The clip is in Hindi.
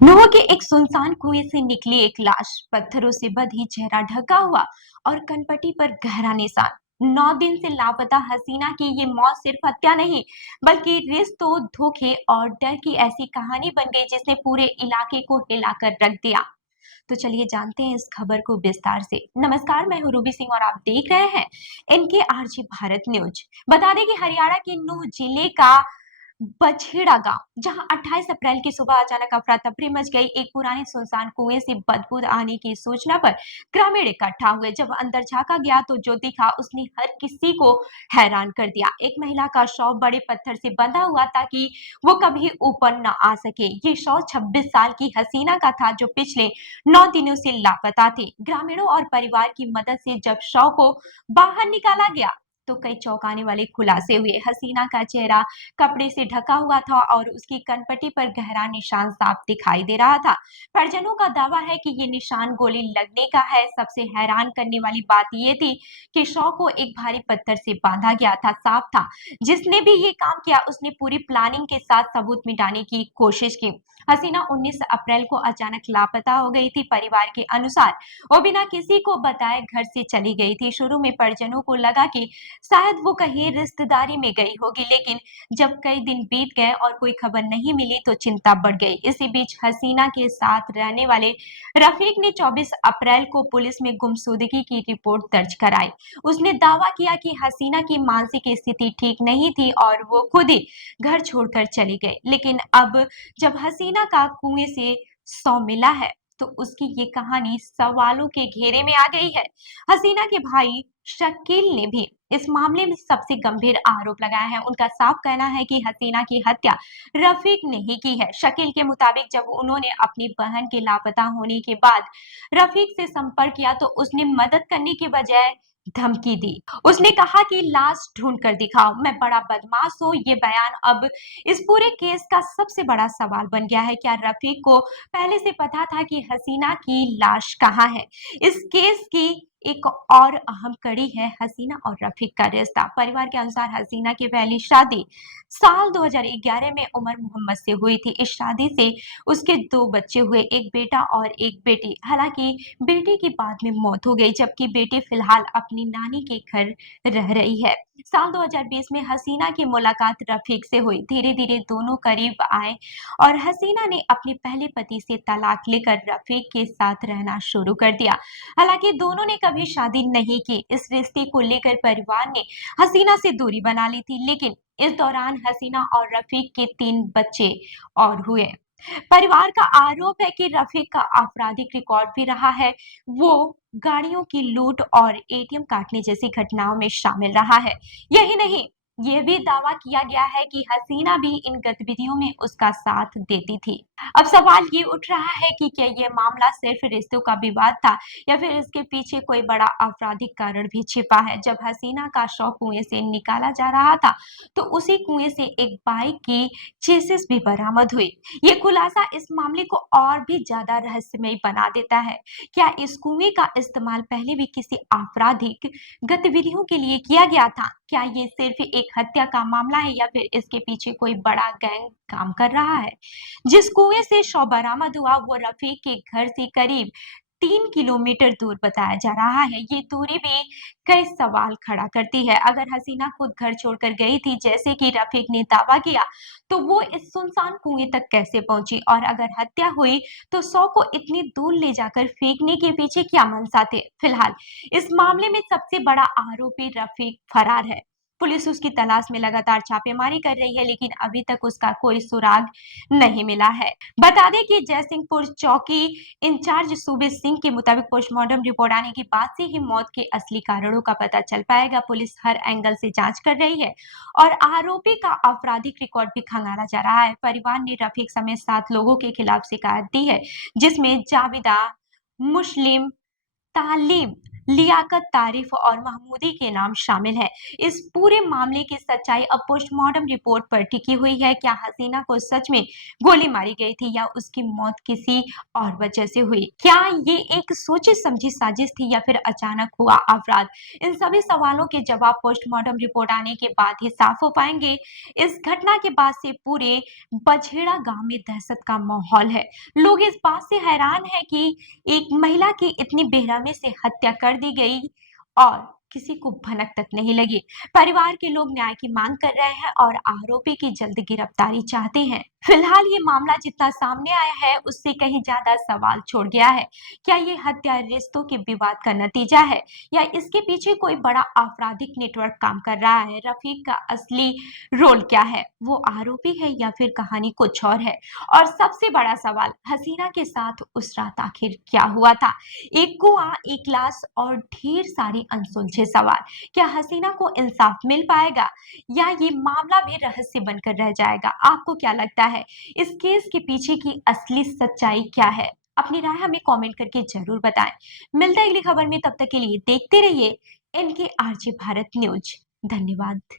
नोह के एक सुनसान कुएं से निकली एक लाश, पत्थरों से बंधी, चेहरा ढका हुआ और कनपटी पर गहरा निशान। 9 दिन से लापता हसीना की ये मौत सिर्फ हत्या नहीं, बल्कि रिश्तों, धोखे और डर की ऐसी कहानी बन गई जिसने पूरे इलाके को हिलाकर रख दिया। तो चलिए जानते हैं इस खबर को विस्तार से। नमस्कार, मैं हूँ रूबी सिंह और आप देख रहे हैं इनके आरजी भारत न्यूज। बता दें कि हरियाणा के नूह जिले का बछेड़ा गांव, जहां 28 अप्रैल की सुबह अचानक अफरा तफरी मच गई। एक पुराने सुनसान कुएं से बदबू आने की सूचना पर ग्रामीण इकट्ठा हुए। जब अंदर झांका गया तो जो दिखा उसने हर किसी को हैरान कर दिया। एक महिला का शव बड़े पत्थर से बंधा हुआ ताकि वो कभी ऊपर न आ सके। ये शव 26 साल की हसीना का था जो पिछले 9 दिनों से लापता थी। ग्रामीणों और परिवार की मदद से जब शव को बाहर निकाला गया तो कई चौंकाने वाले खुलासे हुए। हसीना का चेहरा कपड़े से ढका हुआ था और उसकी कनपटी पर गहरा निशान साफ दिखाई दे रहा था। परिजनों का दावा है कि ये निशान गोली लगने का है। सबसे हैरान करने वाली बात ये थी कि शव को एक भारी पत्थर से बांधा गया था। साफ था जिसने भी ये काम किया उसने पूरी प्लानिंग के साथ सबूत मिटाने की कोशिश की। हसीना 19 अप्रैल को अचानक लापता हो गई थी। परिवार के अनुसार वो बिना किसी को बताए घर से चली गई थी। शुरू में परिजनों को लगा कि शायद वो कहीं रिश्तेदारी में गई होगी, लेकिन जब कई दिन बीत गए और कोई खबर नहीं मिली तो चिंता बढ़ गई। इसी बीच हसीना के साथ रहने वाले रफीक ने 24 अप्रैल को पुलिस में गुमशुदगी की रिपोर्ट दर्ज कराई। उसने दावा किया कि हसीना की मानसिक स्थिति ठीक नहीं थी और वो खुद ही घर छोड़कर चली गई। लेकिन अब जब हसीना का कुएं से शव मिला है तो उसकी ये कहानी सवालों के घेरे में आ गई है। हसीना के भाई शकील ने भी इस मामले में सबसे गंभीर आरोप लगाया है। उनका साफ कहना है कि हसीना की हत्या रफीक ने ही की है। शकील के मुताबिक जब उन्होंने अपनी बहन के लापता होने के बाद रफीक से संपर्क किया तो उसने मदद करने की बजाय धमकी दी। उसने कहा कि लाश ढूंढ कर दिखाओ, मैं बड़ा बदमाश हूँ। ये बयान अब इस पूरे केस का सबसे बड़ा सवाल बन गया है। क्या रफीक को पहले से पता था कि हसीना की लाश कहाँ है? इस केस की एक और अहम कड़ी है हसीना और रफीक का रिश्ता। परिवार के अनुसार हसीना की पहली शादी साल 2011 में उमर मोहम्मद से हुई थी। इस शादी से उसके 2 बच्चे हुए, एक बेटा और एक बेटी। हालांकि बेटे की बाद में मौत हो गई, जबकि बेटी फिलहाल अपनी नानी के घर रह रही है। साल 2020 में हसीना की मुलाकात रफीक से हुई। धीरे धीरे दोनों करीब आए और हसीना ने अपने पहले पति से तलाक लेकर रफीक के साथ रहना शुरू कर दिया। हालांकि दोनों ने कभी शादी नहीं की। इस रिश्ते को लेकर परिवार ने हसीना से दूरी बना ली थी, लेकिन इस दौरान हसीना और रफीक के 3 बच्चे और हुए। परिवार का आरोप है कि रफीक का आपराधिक रिकॉर्ड भी रहा है। वो गाड़ियों की लूट और एटीएम काटने जैसी घटनाओं में शामिल रहा है। यही नहीं, ये भी दावा किया गया है कि हसीना भी इन गतिविधियों में उसका साथ देती थी। अब सवाल ये उठ रहा है कि क्या ये मामला सिर्फ रिश्तों का विवाद था या फिर इसके पीछे कोई बड़ा आपराधिक कारण भी छिपा है। जब हसीना का शव कुएं से निकाला जा रहा था तो उसी कुएं से एक बाइक की चेसिस भी बरामद हुई। ये खुलासा इस मामले को और भी ज्यादा रहस्यमय बना देता है। क्या इस कुएं का इस्तेमाल पहले भी किसी आपराधिक गतिविधियों के लिए किया गया था? क्या ये सिर्फ एक हत्या का मामला है या फिर इसके पीछे कोई बड़ा गैंग काम कर रहा है? जिस कुएं से शव बरामद हुआ वो रफीक के घर से करीब 3 किलोमीटर दूर बताया जा रहा है। ये दूरी भी कई सवाल खड़ा करती है। अगर हसीना खुद घर छोड़कर गई थी जैसे कि रफीक ने दावा किया, तो वो इस सुनसान कुएं तक कैसे पहुंची? और अगर हत्या हुई तो शव को इतनी दूर ले जाकर फेंकने के पीछे क्या मंशा थे? फिलहाल इस मामले में सबसे बड़ा आरोपी रफीक फरार है। पुलिस उसकी तलाश में लगातार छापेमारी कर रही है, लेकिन अभी तक उसका कोई सुराग नहीं मिला है। बता दें कि जयसिंहपुर चौकी इंचार्ज सूबे सिंह के मुताबिक पोस्टमार्टम रिपोर्ट आने के बाद से ही मौत के असली कारणों का पता चल पाएगा। पुलिस हर एंगल से जांच कर रही है और आरोपी का आपराधिक रिकॉर्ड भी खंगाला जा रहा है। परिवार ने रफीक समेत 7 लोगों के खिलाफ शिकायत दी है, जिसमें जाविदा, मुस्लिम, तालिब, लियाकत, तारिफ और महमूदी के नाम शामिल है। इस पूरे मामले की सच्चाई अब पोस्टमार्टम रिपोर्ट पर टिकी हुई है। क्या हसीना को सच में गोली मारी गई थी या उसकी मौत किसी और वजह से हुई? क्या ये एक सोची समझी साजिश थी या फिर अचानक हुआ अपराध? इन सभी सवालों के जवाब पोस्टमार्टम रिपोर्ट आने के बाद ही साफ हो पाएंगे। इस घटना के बाद से पूरे बछेड़ा गांव में दहशत का माहौल है। लोग इस बात से हैरान हैं कि एक महिला की इतनी बेरहमी से हत्या कर दी गई और किसी को भनक तक नहीं लगी। परिवार के लोग न्याय की मांग कर रहे हैं और आरोपी की जल्द गिरफ्तारी चाहते हैं। फिलहाल ये मामला जितना सामने आया है उससे कहीं ज्यादा सवाल छोड़ गया है। क्या ये हत्या रिश्तों के विवाद का नतीजा है या इसके पीछे कोई बड़ा आपराधिक नेटवर्क काम कर रहा है? रफीक का असली रोल क्या है? वो आरोपी है या फिर कहानी कुछ और है? और सबसे बड़ा सवाल, हसीना के साथ उस रात आखिर क्या हुआ था? एक कुआं, एक लाश और ढेर सारे अनसुलझे सवाल। क्या हसीना को इंसाफ मिल पाएगा या ये मामला भी रहस्य बनकर रह जाएगा? आपको क्या लगता है इस केस के पीछे की असली सच्चाई क्या है? अपनी राय हमें कमेंट करके जरूर बताएं। मिलते हैं अगली खबर में, तब तक के लिए देखते रहिए एनके आरजे भारत न्यूज। धन्यवाद।